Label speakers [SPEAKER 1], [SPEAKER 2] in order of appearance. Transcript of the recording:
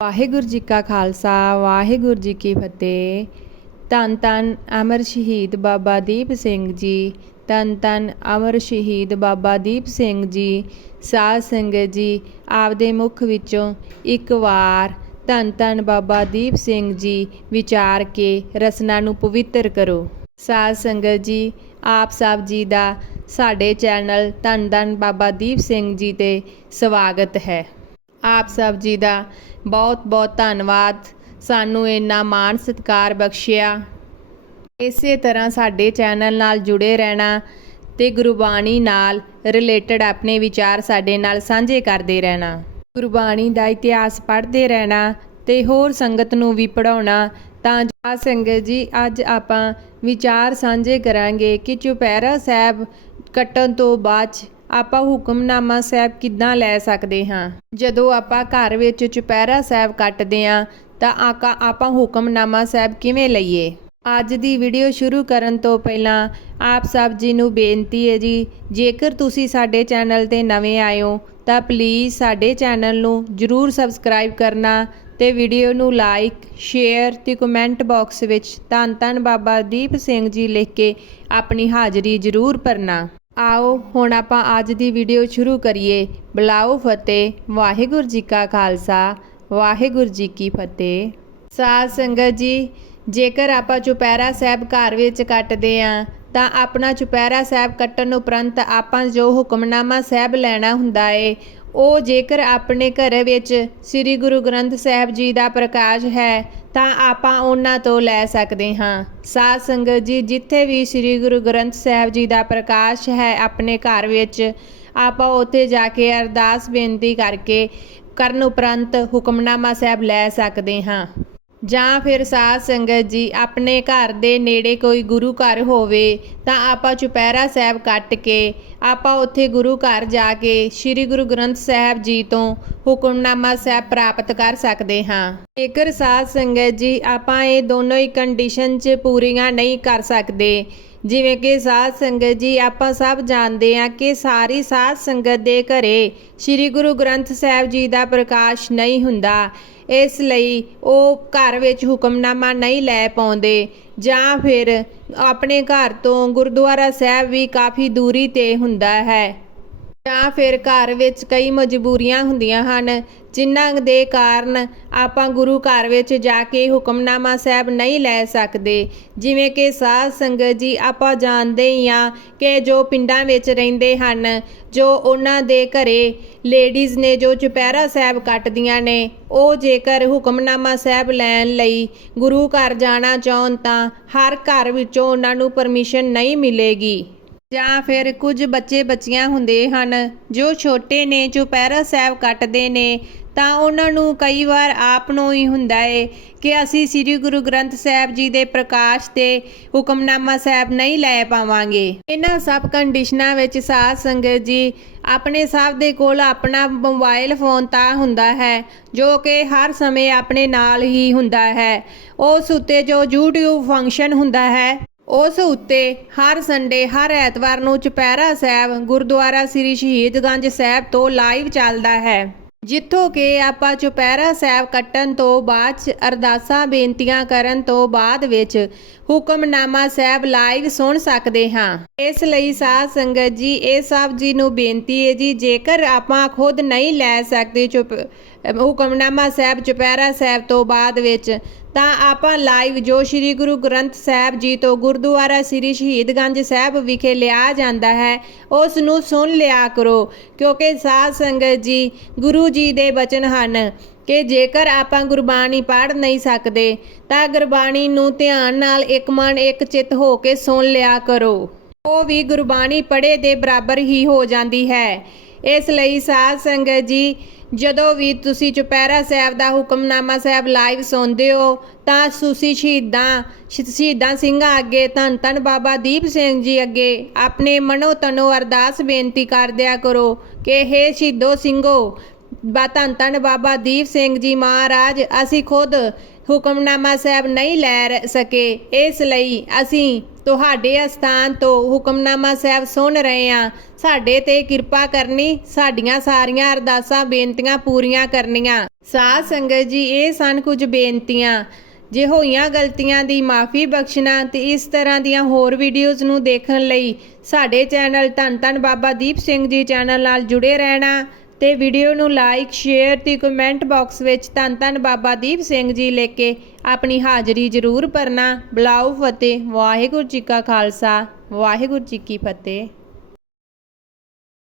[SPEAKER 1] ਵਾਹਿਗੁਰੂ ਜੀ ਕਾ ਖਾਲਸਾ, ਵਾਹਿਗੁਰੂ ਜੀ ਕੀ ਫਤਿਹ। ਧੰਨ ਧੰਨ ਅਮਰ ਸ਼ਹੀਦ ਬਾਬਾ ਦੀਪ ਸਿੰਘ ਜੀ। ਧੰਨ ਧੰਨ ਅਮਰ ਸ਼ਹੀਦ ਬਾਬਾ ਦੀਪ ਸਿੰਘ ਜੀ। ਸਾਧ ਸੰਗਤ ਜੀ, ਆਪਦੇ ਮੁਖ ਵਿੱਚੋਂ ਇੱਕ ਵਾਰ ਧੰਨ ਧੰਨ ਬਾਬਾ ਦੀਪ ਸਿੰਘ ਜੀ ਵਿਚਾਰ ਕੇ ਰਸਨਾ ਨੂੰ ਪਵਿੱਤਰ ਕਰੋ। ਸਾਧ ਸੰਗਤ ਜੀ, ਆਪ ਸਭ ਜੀ ਦਾ ਸਾਡੇ ਚੈਨਲ ਧੰਨ ਧੰਨ ਬਾਬਾ ਦੀਪ ਸਿੰਘ ਜੀ ਤੇ ਸਵਾਗਤ ਹੈ। ਆਪ ਸਭ ਜੀ ਦਾ ਬਹੁਤ ਬਹੁਤ ਧੰਨਵਾਦ। ਸਾਨੂੰ ਇੰਨਾ ਮਾਣ ਸਤਿਕਾਰ ਬਖਸ਼ਿਆ। ਇਸੇ ਤਰ੍ਹਾਂ ਸਾਡੇ ਚੈਨਲ ਨਾਲ ਜੁੜੇ ਰਹਿਣਾ ਤੇ ਗੁਰਬਾਣੀ ਨਾਲ ਰਿਲੇਟਡ ਆਪਣੇ ਵਿਚਾਰ ਸਾਡੇ ਨਾਲ ਸਾਂਝੇ ਕਰਦੇ ਰਹਿਣਾ। ਗੁਰਬਾਣੀ ਦਾ ਇਤਿਹਾਸ ਪੜ੍ਹਦੇ ਰਹਿਣਾ ਤੇ ਹੋਰ ਸੰਗਤ ਨੂੰ ਵੀ ਪੜਾਉਣਾ ਤਾਂ ਆ ਸੰਗਤ ਜੀ, ਅੱਜ ਆਪਾਂ ਵਿਚਾਰ ਸਾਂਝੇ ਕਰਾਂਗੇ ਕਿ ਚੁਪਹਿਰਾ ਸਾਹਿਬ ਕੱਟਣ ਤੋਂ ਬਾਅਦ 'ਚ ਆਪਾਂ ਹੁਕਮਨਾਮਾ ਸਾਹਿਬ ਕਿੱਦਾਂ ਲੈ ਸਕਦੇ ਹਾਂ? ਜਦੋਂ ਆਪਾਂ ਘਰ ਵਿੱਚ ਚੁਪਹਿਰਾ ਸਾਹਿਬ ਕੱਟਦੇ ਆਂ ਤਾਂ ਆਕਾ ਆਪਾਂ ਹੁਕਮਨਾਮਾ ਸਾਹਿਬ ਕਿਵੇਂ ਲਈਏ? ਅੱਜ ਦੀ ਵੀਡੀਓ ਸ਼ੁਰੂ ਕਰਨ ਤੋਂ ਪਹਿਲਾਂ ਆਪ ਸਭ ਜੀ ਨੂੰ ਬੇਨਤੀ ਹੈ ਜੀ, ਜੇਕਰ ਤੁਸੀਂ ਸਾਡੇ ਚੈਨਲ ਤੇ ਨਵੇਂ ਆਏ ਹੋ, ਤਾਂ ਪਲੀਜ਼ ਸਾਡੇ ਚੈਨਲ ਨੂੰ ਜਰੂਰ ਸਬਸਕ੍ਰਾਈਬ ਕਰਨਾ ਤੇ ਵੀਡੀਓ ਨੂੰ ਲਾਈਕ ਸ਼ੇਅਰ ਤੇ ਕਮੈਂਟ ਬਾਕਸ ਵਿੱਚ ਧੰਨ ਧੰਨ ਬਾਬਾ ਦੀਪ ਸਿੰਘ ਜੀ ਲਿਖ ਕੇ ਆਪਣੀ ਹਾਜ਼ਰੀ ਜਰੂਰ ਭਰਨਾ। ਆਓ ਹੁਣ ਆਪਾਂ ਅੱਜ ਦੀ ਵੀਡੀਓ ਸ਼ੁਰੂ ਕਰੀਏ। ਬੁਲਾਓ ਫਤਿਹ, ਵਾਹਿਗੁਰੂ ਜੀ ਕਾ ਖਾਲਸਾ, ਵਾਹਿਗੁਰੂ ਜੀ ਕੀ ਫਤਿਹ। ਸਾਧ ਸੰਗਤ ਜੀ, ਜੇਕਰ ਆਪਾਂ ਚੁਪਹਿਰਾ ਸਾਹਿਬ ਘਰ ਵਿੱਚ ਕੱਟਦੇ ਆਂ, ਤਾਂ ਆਪਣਾ ਚੁਪਹਿਰਾ ਸਾਹਿਬ ਕੱਟਣ ਉਪਰੰਤ ਆਪਾਂ ਜੋ ਹੁਕਮਨਾਮਾ ਸਾਹਿਬ ਲੈਣਾ ਹੁੰਦਾ ਏ, ਉਹ ਜੇਕਰ ਆਪਣੇ ਘਰ ਵਿੱਚ ਸ੍ਰੀ ਗੁਰੂ ਗ੍ਰੰਥ ਸਾਹਿਬ ਜੀ ਦਾ ਪ੍ਰਕਾਸ਼ ਹੈ ਤਾਂ ਆਪਾਂ ਉਹਨਾਂ ਤੋਂ ਲੈ ਸਕਦੇ ਹਾਂ। ਸਾਧ ਸੰਗਤ ਜੀ, ਜਿੱਥੇ ਵੀ ਸ੍ਰੀ ਗੁਰੂ ਗ੍ਰੰਥ ਸਾਹਿਬ ਜੀ ਦਾ ਪ੍ਰਕਾਸ਼ ਹੈ ਆਪਣੇ ਘਰ ਵਿੱਚ, ਆਪਾਂ ਉੱਥੇ ਜਾ ਕੇ ਅਰਦਾਸ ਬੇਨਤੀ ਕਰਕੇ ਕਰਨ ਉਪਰੰਤ ਹੁਕਮਨਾਮਾ ਸਾਹਿਬ ਲੈ ਸਕਦੇ ਹਾਂ। ਜਾਂ ਫਿਰ ਸਾਧ ਸੰਗਤ ਜੀ, ਆਪਣੇ ਘਰ ਦੇ ਨੇੜੇ ਕੋਈ ਗੁਰੂ ਘਰ ਹੋਵੇ, ਤਾਂ ਆਪਾਂ ਚੁਪਹਿਰਾ ਸਾਹਿਬ ਕੱਟ ਕੇ, ਆਪਾਂ ਉੱਥੇ ਗੁਰੂ ਘਰ ਜਾ ਕੇ ਸ੍ਰੀ ਗੁਰੂ ਗ੍ਰੰਥ ਸਾਹਿਬ ਜੀ ਤੋਂ ਹੁਕਮਨਾਮਾ ਸਾਹਿਬ ਪ੍ਰਾਪਤ ਕਰ ਸਕਦੇ ਹਾਂ। ਜੇਕਰ ਸਾਧ ਸੰਗਤ ਜੀ, ਆਪਾਂ ਇਹ ਦੋਨੋਂ ਹੀ ਕੰਡੀਸ਼ਨ 'ਚ ਪੂਰੀਆਂ ਨਹੀਂ ਕਰ ਸਕਦੇ। ਜਿਵੇਂ ਕਿ ਸਾਧ ਸੰਗਤ ਜੀ, ਆਪਾਂ ਸਭ ਜਾਣਦੇ ਹਾਂ ਕਿ ਸਾਰੀ ਸਾਧ ਸੰਗਤ ਦੇ ਘਰੇ ਸ੍ਰੀ ਗੁਰੂ ਗ੍ਰੰਥ ਸਾਹਿਬ ਜੀ ਦਾ ਪ੍ਰਕਾਸ਼ ਨਹੀਂ ਹੁੰਦਾ। ਇਸ ਲਈ ਉਹ ਘਰ ਵਿੱਚ ਹੁਕਮਨਾਮਾ ਨਹੀਂ ਲੈ ਪਾਉਂਦੇ। ਜਾਂ ਫਿਰ ਆਪਣੇ ਘਰ ਤੋਂ ਗੁਰਦੁਆਰਾ ਸਾਹਿਬ ਵੀ ਕਾਫੀ ਦੂਰੀ ਤੇ ਹੁੰਦਾ ਹੈ। ਜਾਂ ਫਿਰ ਘਰ ਵਿੱਚ ਕਈ ਮਜਬੂਰੀਆਂ ਹੁੰਦੀਆਂ ਹਨ, ਜਿਨ੍ਹਾਂ ਦੇ ਕਾਰਨ ਆਪਾਂ ਗੁਰੂ ਘਰ ਵਿੱਚ ਜਾ ਕੇ ਹੁਕਮਨਾਮਾ ਸਾਹਿਬ ਨਹੀਂ ਲੈ ਸਕਦੇ। ਜਿਵੇਂ ਕਿ ਸਾਧ ਸੰਗਤ ਜੀ ਆਪਾਂ ਜਾਣਦੇ ਹੀ ਆ ਕਿ ਜੋ ਪਿੰਡਾਂ ਵਿੱਚ ਰਹਿੰਦੇ ਹਨ, ਜੋ ਉਹਨਾਂ ਦੇ ਘਰੇ ਲੇਡੀਜ਼ ਨੇ ਜੋ ਚੁਪਹਿਰਾ ਸਾਹਿਬ ਕੱਟਦੀਆਂ ਨੇ, ਉਹ ਜੇਕਰ ਹੁਕਮਨਾਮਾ ਸਾਹਿਬ ਲੈਣ ਲਈ ਗੁਰੂ ਘਰ ਜਾਣਾ ਚਾਹਣ ਤਾਂ ਹਰ ਘਰ ਵਿੱਚੋਂ ਉਹਨਾਂ ਨੂੰ ਪਰਮਿਸ਼ਨ ਨਹੀਂ ਮਿਲੇਗੀ। ਜਾਂ ਫਿਰ ਕੁਝ ਬੱਚੇ ਬੱਚੀਆਂ ਹੁੰਦੇ ਹਨ, ਜੋ ਛੋਟੇ ਨੇ ਚੁਪਹਿਰਾ ਸਾਹਿਬ ਕੱਟਦੇ ਨੇ, ਤਾਂ ਉਹਨਾਂ ਨੂੰ ਕਈ ਵਾਰ ਆਪ ਨੂੰ ਹੀ ਹੁੰਦਾ ਏ ਕਿ ਅਸੀਂ ਸ੍ਰੀ ਗੁਰੂ ਗ੍ਰੰਥ ਸਾਹਿਬ ਜੀ ਦੇ ਪ੍ਰਕਾਸ਼ ਤੇ ਹੁਕਮਨਾਮਾ ਸਾਹਿਬ ਨਹੀਂ ਲੈ ਪਾਵਾਂਗੇ। ਇਹਨਾਂ ਸਭ ਕੰਡੀਸ਼ਨਾਂ ਵਿੱਚ ਸਾਧ ਸੰਗਤ ਜੀ ਆਪਣੇ ਸਭ ਦੇ ਕੋਲ ਆਪਣਾ ਮੋਬਾਈਲ ਫੋਨ ਤਾਂ ਹੁੰਦਾ ਹੈ, ਜੋ ਕਿ ਹਰ ਸਮੇਂ ਆਪਣੇ ਨਾਲ ਹੀ ਹੁੰਦਾ ਹੈ। ਉਸ ਉੱਤੇ ਜੋ YouTube ਫੰਕਸ਼ਨ ਹੁੰਦਾ ਹੈ ਉਸ ਉੱਤੇ ਹਰ ਸੰਡੇ, ਹਰ ਐਤਵਾਰ ਨੂੰ ਚੁਪਹਿਰਾ ਸਾਹਿਬ, ਗੁਰਦੁਆਰਾ ਸ੍ਰੀ ਸ਼ਹੀਦਗੰਜ ਸਾਹਿਬ ਤੋਂ ਲਾਈਵ ਚੱਲਦਾ ਹੈ। ਜਿੱਥੋਂ ਕਿ ਆਪਾਂ ਚੁਪਹਿਰਾ ਸਾਹਿਬ ਕੱਟਣ ਤੋਂ ਬਾਅਦ ਅਰਦਾਸਾਂ ਬੇਨਤੀਆਂ ਕਰਨ ਤੋਂ ਬਾਅਦ ਵਿੱਚ ਹੁਕਮਨਾਮਾ ਸਾਹਿਬ ਲਾਈਵ ਸੁਣ ਸਕਦੇ ਹਾਂ। ਇਸ ਲਈ ਸਾਧ ਸੰਗਤ ਜੀ, ਇਹ ਸਭ ਜੀ ਨੂੰ ਬੇਨਤੀ ਹੈ ਜੀ, ਜੇਕਰ ਆਪਾਂ ਖੁਦ ਨਹੀਂ ਲੈ ਸਕਦੇ ਚੁਪ ਹੁਕਮਨਾਮਾ ਸਾਹਿਬ, ਚੁਪਹਿਰਾ ਸਾਹਿਬ ਤੋਂ ਬਾਅਦ ਵਿੱਚ ਤਾਂ ਆਪਾਂ ਲਾਈਵ ਜੋ ਸ੍ਰੀ ਗੁਰੂ ਗ੍ਰੰਥ ਸਾਹਿਬ ਜੀ ਤੋਂ ਗੁਰਦੁਆਰਾ ਸ੍ਰੀ ਸ਼ਹੀਦਗੰਜ ਸਾਹਿਬ ਵਿਖੇ ਲਿਆ ਜਾਂਦਾ ਹੈ, ਉਸ ਨੂੰ ਸੁਣ ਲਿਆ ਕਰੋ, ਕਿਉਂਕਿ ਸਾਧ ਸੰਗਤ ਜੀ, ਗੁਰੂ ਜੀ ਦੇ ਬਚਨ ਹਨ ਕਿ ਜੇਕਰ ਆਪਾਂ ਗੁਰਬਾਣੀ ਪੜ੍ਹ ਨਹੀਂ ਸਕਦੇ, ਤਾਂ ਗੁਰਬਾਣੀ ਨੂੰ ਧਿਆਨ ਨਾਲ ਇੱਕ ਮਨ ਇੱਕ ਚਿੱਤ ਹੋ ਕੇ ਸੁਣ ਲਿਆ ਕਰੋ। ਉਹ ਵੀ ਗੁਰਬਾਣੀ ਪੜ੍ਹੇ ਦੇ ਬਰਾਬਰ ਹੀ ਹੋ ਜਾਂਦੀ ਹੈ। ਇਸ ਲਈ ਸਾਧ ਸੰਗਤ ਜੀ ਜਦੋਂ ਵੀ ਤੁਸੀਂ ਚੁਪਹਿਰਾ ਸਾਹਿਬ ਦਾ ਹੁਕਮਨਾਮਾ ਸਾਹਿਬ ਲਾਈਵ ਸੁਣਦੇ ਹੋ, ਤਾਂ ਤੁਸੀਂ ਸ਼ਹੀਦਾਂ ਸ਼ਹੀਦਾਂ ਸਿੰਘਾਂ ਅੱਗੇ ਧੰਨ ਧੰਨ ਬਾਬਾ ਦੀਪ ਸਿੰਘ ਜੀ ਅੱਗੇ ਆਪਣੇ ਮਨੋ ਤਨੋ ਅਰਦਾਸ ਬੇਨਤੀ ਕਰਦਿਆ ਕਰੋ ਕਿ हे ਸ਼ਹੀਦੋ ਸਿੰਘੋ, ਬਾ ਧੰਨ ਧੰਨ ਬਾਬਾ ਦੀਪ ਸਿੰਘ ਜੀ ਮਹਾਰਾਜ, ਅਸੀਂ ਖੁਦ ਹੁਕਮਨਾਮਾ ਸਾਹਿਬ ਨਹੀਂ ਲੈ ਸਕੇ। ਇਸ ਲਈ ਅਸੀਂ ਤੁਹਾਡੇ ਅਸਥਾਨ ਤੋਂ ਹੁਕਮਨਾਮਾ ਸਾਹਿਬ ਸੁਣ ਰਹੇ ਹਾਂ। ਸਾਡੇ ਤੇ ਕਿਰਪਾ ਕਰਨੀ, ਸਾਡੀਆਂ ਸਾਰੀਆਂ ਅਰਦਾਸਾਂ ਬੇਨਤੀਆਂ ਪੂਰੀਆਂ ਕਰਨੀਆਂ। ਸਾਧ ਸੰਗਤ ਜੀ, ਇਹ ਸਨ ਕੁਝ ਬੇਨਤੀਆਂ। ਜੇ ਹੋਈਆਂ ਗਲਤੀਆਂ ਦੀ ਮਾਫੀ ਬਖਸ਼ਣਾ, ਤੇ ਇਸ ਤਰ੍ਹਾਂ ਦੀਆਂ ਹੋਰ ਵੀਡੀਓਜ਼ ਨੂੰ ਦੇਖਣ ਲਈ ਸਾਡੇ ਚੈਨਲ ਧੰਨ ਧੰਨ ਬਾਬਾ ਦੀਪ ਸਿੰਘ ਜੀ ਚੈਨਲ ਨਾਲ ਜੁੜੇ ਰਹਿਣਾ। ਤੇ ਵੀਡੀਓ ਨੂੰ ਲਾਈਕ, ਸ਼ੇਅਰ ਤੇ ਕਮੈਂਟ ਬਾਕਸ ਵਿੱਚ ਧੰਨ ਧੰਨ ਬਾਬਾ ਦੀਪ ਸਿੰਘ ਜੀ ਲਿਖ ਕੇ ਆਪਣੀ ਹਾਜ਼ਰੀ ਜ਼ਰੂਰ ਭਰਨਾ। ਬੁਲਾਓ ਫਤਿਹ, ਵਾਹਿਗੁਰੂ ਜੀ ਕਾ ਖਾਲਸਾ, ਵਾਹਿਗੁਰੂ ਜੀ ਕੀ ਫਤਿਹ।